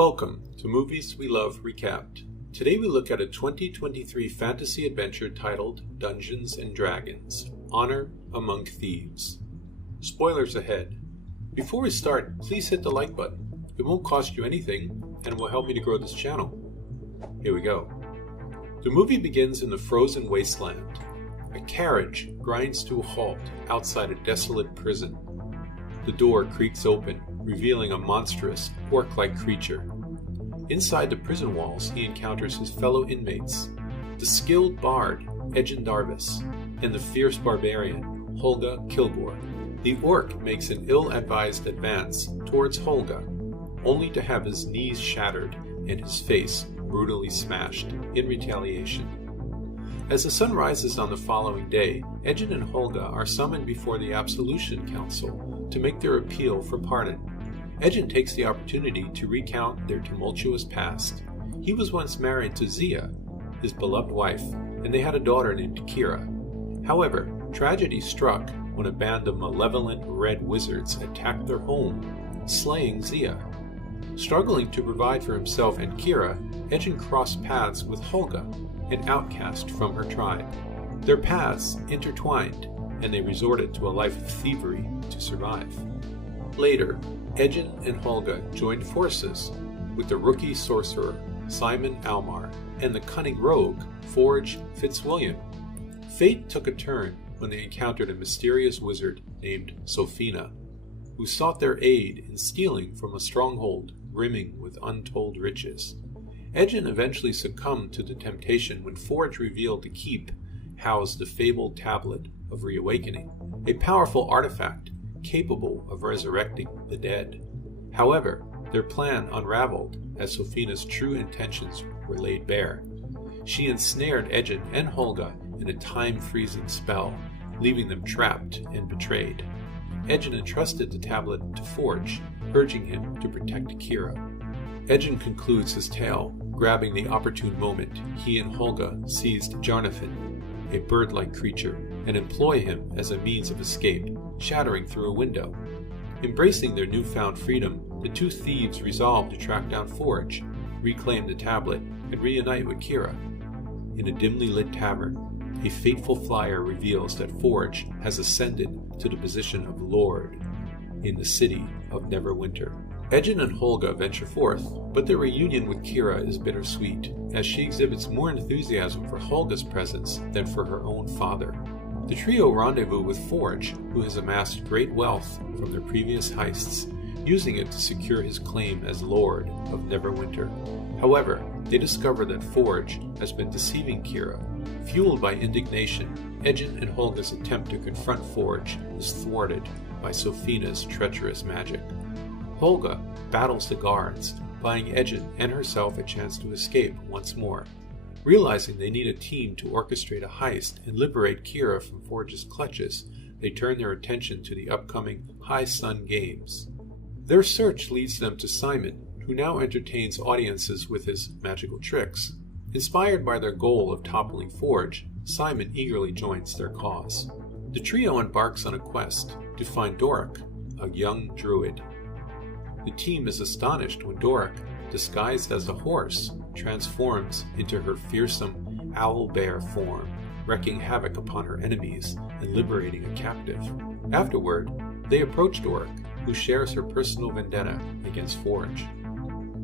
Welcome to Movies We Love Recapped. Today we look at a 2023 fantasy adventure titled Dungeons & Dragons: Honor Among Thieves. Spoilers ahead. Before we start, please hit the like button. It won't cost you anything and will help me to grow this channel. Here we go. The movie begins in the frozen wasteland. A carriage grinds to a halt outside a desolate prison. The door creaks open, revealing a monstrous, orc-like creature. Inside the prison walls, he encounters his fellow inmates, the skilled bard, Ejin Darvis, and the fierce barbarian, Holga Kilgore. The orc makes an ill-advised advance towards Holga, only to have his knees shattered and his face brutally smashed in retaliation. As the sun rises on the following day, Ejin and Holga are summoned before the Absolution Council to make their appeal for pardon. Ejin takes the opportunity to recount their tumultuous past. He was once married to Zia, his beloved wife, and they had a daughter named Kira. However, tragedy struck when a band of malevolent red wizards attacked their home, slaying Zia. Struggling to provide for himself and Kira, Ejin crossed paths with Holga, an outcast from her tribe. Their paths intertwined, and they resorted to a life of thievery to survive. Later, Ejin and Holga joined forces with the rookie sorcerer Simon Almar and the cunning rogue Forge Fitzwilliam. Fate took a turn when they encountered a mysterious wizard named Sophina, who sought their aid in stealing from a stronghold brimming with untold riches. Ejin eventually succumbed to the temptation when Forge revealed the keep housed the fabled Tablet of Reawakening, a powerful artifact capable of resurrecting the dead. However, their plan unraveled as Sophina's true intentions were laid bare. She ensnared Ejin and Holga in a time-freezing spell, leaving them trapped and betrayed. Ejin entrusted the tablet to Forge, urging him to protect Kira. Ejin concludes his tale, grabbing the opportune moment he and Holga seized Jarnathan, a bird-like creature, and employ him as a means of escape, shattering through a window. Embracing their newfound freedom, the two thieves resolve to track down Forge, reclaim the tablet, and reunite with Kira. In a dimly lit tavern, a fateful flyer reveals that Forge has ascended to the position of Lord in the city of Neverwinter. Ejin and Holga venture forth, but their reunion with Kira is bittersweet, as she exhibits more enthusiasm for Holga's presence than for her own father. The trio rendezvous with Forge, who has amassed great wealth from their previous heists, using it to secure his claim as Lord of Neverwinter. However, they discover that Forge has been deceiving Kira. Fueled by indignation, Ejin and Holga's attempt to confront Forge is thwarted by Sophina's treacherous magic. Holga battles the guards, buying Ejin and herself a chance to escape once more. Realizing they need a team to orchestrate a heist and liberate Kira from Forge's clutches, they turn their attention to the upcoming High Sun Games. Their search leads them to Simon, who now entertains audiences with his magical tricks. Inspired by their goal of toppling Forge, Simon eagerly joins their cause. The trio embarks on a quest to find Doric, a young druid. The team is astonished when Doric, disguised as a horse, transforms into her fearsome owl-bear form, wreaking havoc upon her enemies and liberating a captive. Afterward, they approach Doric, who shares her personal vendetta against Forge.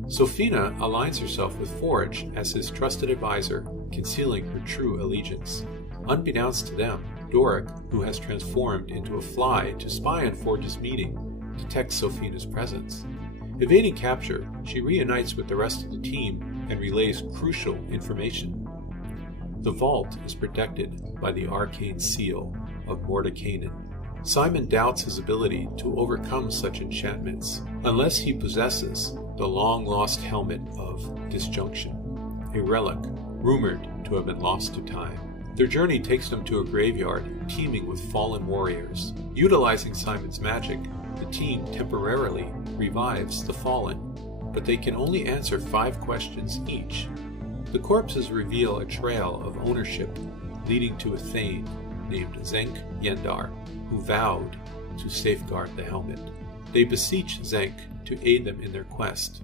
Sophina aligns herself with Forge as his trusted advisor, concealing her true allegiance. Unbeknownst to them, Doric, who has transformed into a fly to spy on Forge's meeting, detects Sophina's presence. Evading capture, she reunites with the rest of the team and relays crucial information. The vault is protected by the arcane seal of Mordekainen. Simon doubts his ability to overcome such enchantments unless he possesses the long-lost helmet of Disjunction, a relic rumored to have been lost to time. Their journey takes them to a graveyard teeming with fallen warriors. Utilizing Simon's magic, the team temporarily revives the fallen, but they can only answer 5 questions each. The corpses reveal a trail of ownership leading to a thane named Zenk Yendar, who vowed to safeguard the helmet. They beseech Zenk to aid them in their quest.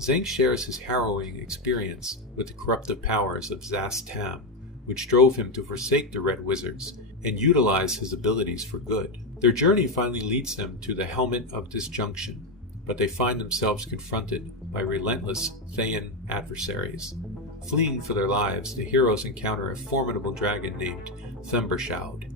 Zank shares his harrowing experience with the corruptive powers of Zast Tam, which drove him to forsake the Red Wizards and utilize his abilities for good. Their journey finally leads them to the Helmet of Disjunction, but they find themselves confronted by relentless Thayan adversaries. Fleeing for their lives, the heroes encounter a formidable dragon named Thumbershoud,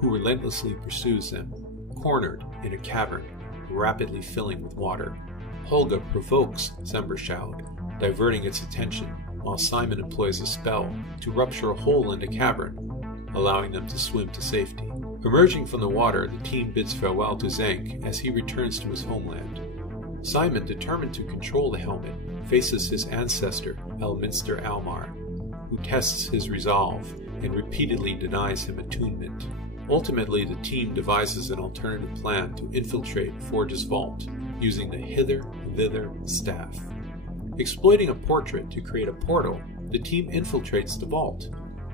who relentlessly pursues them. Cornered in a cavern, rapidly filling with water, Holga provokes Thumbershoud, diverting its attention, while Simon employs a spell to rupture a hole in the cavern, allowing them to swim to safety. Emerging from the water, the team bids farewell to Zank as he returns to his homeland. Simon, determined to control the helmet, faces his ancestor, Elminster Almar, who tests his resolve and repeatedly denies him attunement. Ultimately, the team devises an alternative plan to infiltrate Forge's vault using the hither-thither staff. Exploiting a portrait to create a portal, the team infiltrates the vault.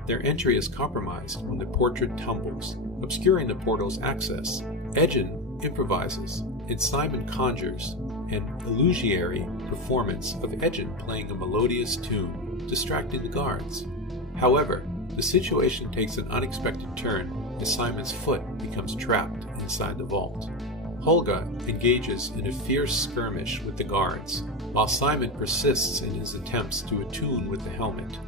Their entry is compromised when the portrait tumbles, obscuring the portal's access. Edgen improvises, and Simon conjures an illusory performance of Edgen playing a melodious tune, distracting the guards. However, the situation takes an unexpected turn as Simon's foot becomes trapped inside the vault. Holga engages in a fierce skirmish with the guards, while Simon persists in his attempts to attune with the helmet.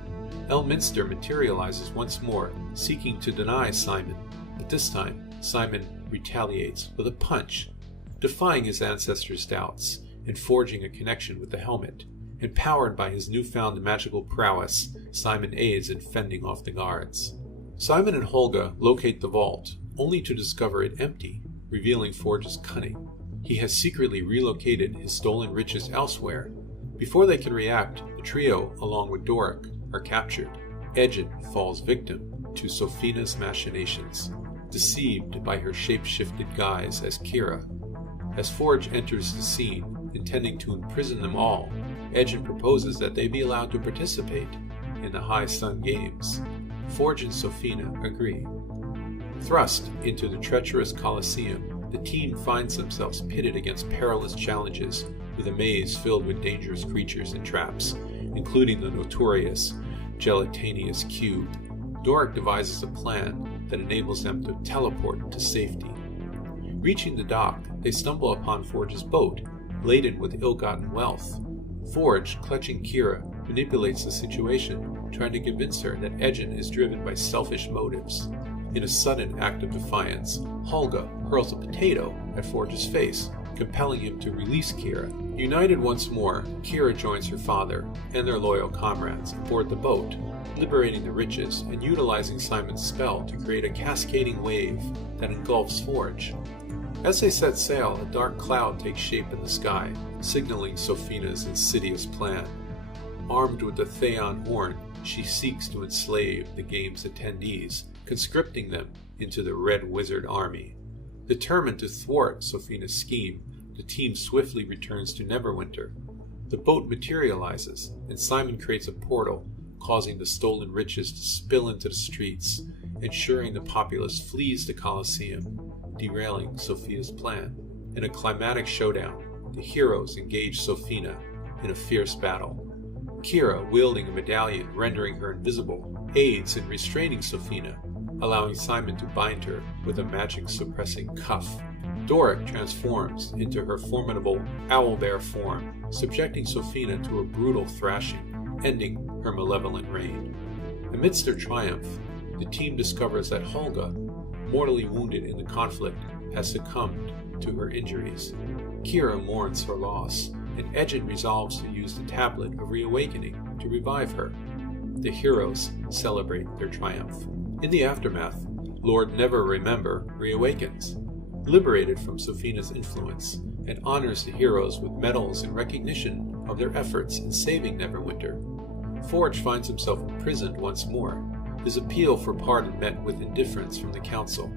Elminster materializes once more, seeking to deny Simon, but this time Simon retaliates with a punch, defying his ancestors' doubts and forging a connection with the helmet. Empowered by his newfound magical prowess, Simon aids in fending off the guards. Simon and Holga locate the vault, only to discover it empty, revealing Forge's cunning. He has secretly relocated his stolen riches elsewhere. Before they can react, the trio, along with Doric, are captured. Edgen falls victim to Sofina's machinations, deceived by her shape-shifted guise as Kira. As Forge enters the scene, intending to imprison them all, Edgen proposes that they be allowed to participate in the High Sun Games. Forge and Sofina agree. Thrust into the treacherous Colosseum, the team finds themselves pitted against perilous challenges with a maze filled with dangerous creatures and traps, including the notorious gelatinous cube. Doric devises a plan that enables them to teleport to safety. Reaching the dock, they stumble upon Forge's boat, laden with ill-gotten wealth. Forge, clutching Kira, manipulates the situation, trying to convince her that Edgen is driven by selfish motives. In a sudden act of defiance, Holga hurls a potato at Forge's face, compelling him to release Kira. United once more, Kira joins her father and their loyal comrades aboard the boat, liberating the riches and utilizing Simon's spell to create a cascading wave that engulfs Forge. As they set sail, a dark cloud takes shape in the sky, signaling Sofina's insidious plan. Armed with the Thayan horn, she seeks to enslave the game's attendees, conscripting them into the Red Wizard army. Determined to thwart Sofina's scheme, the team swiftly returns to Neverwinter. The boat materializes, and Simon creates a portal, causing the stolen riches to spill into the streets, ensuring the populace flees the Colosseum, derailing Sophia's plan. In a climatic showdown, the heroes engage Sofina in a fierce battle. Kira, wielding a medallion rendering her invisible, aids in restraining Sofina, allowing Simon to bind her with a magic-suppressing cuff. Doric transforms into her formidable owlbear form, subjecting Sofina to a brutal thrashing, ending her malevolent reign. Amidst their triumph, the team discovers that Holga, mortally wounded in the conflict, has succumbed to her injuries. Kira mourns her loss, and Edgen resolves to use the Tablet of Reawakening to revive her. The heroes celebrate their triumph. In the aftermath, Lord Never Remember reawakens, liberated from Sofina's influence, and honors the heroes with medals in recognition of their efforts in saving Neverwinter. Forge finds himself imprisoned once more, his appeal for pardon met with indifference from the council.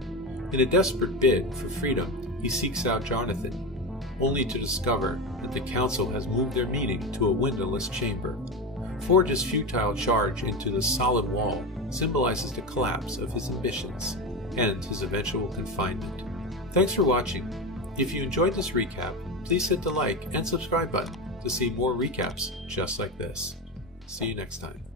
In a desperate bid for freedom, he seeks out Jonathan, only to discover that the council has moved their meeting to a windowless chamber. Forge's futile charge into the solid wall symbolizes the collapse of his ambitions and his eventual confinement. Thanks for watching. If you enjoyed this recap, please hit the like and subscribe button. to see more recaps just like this. See you next time.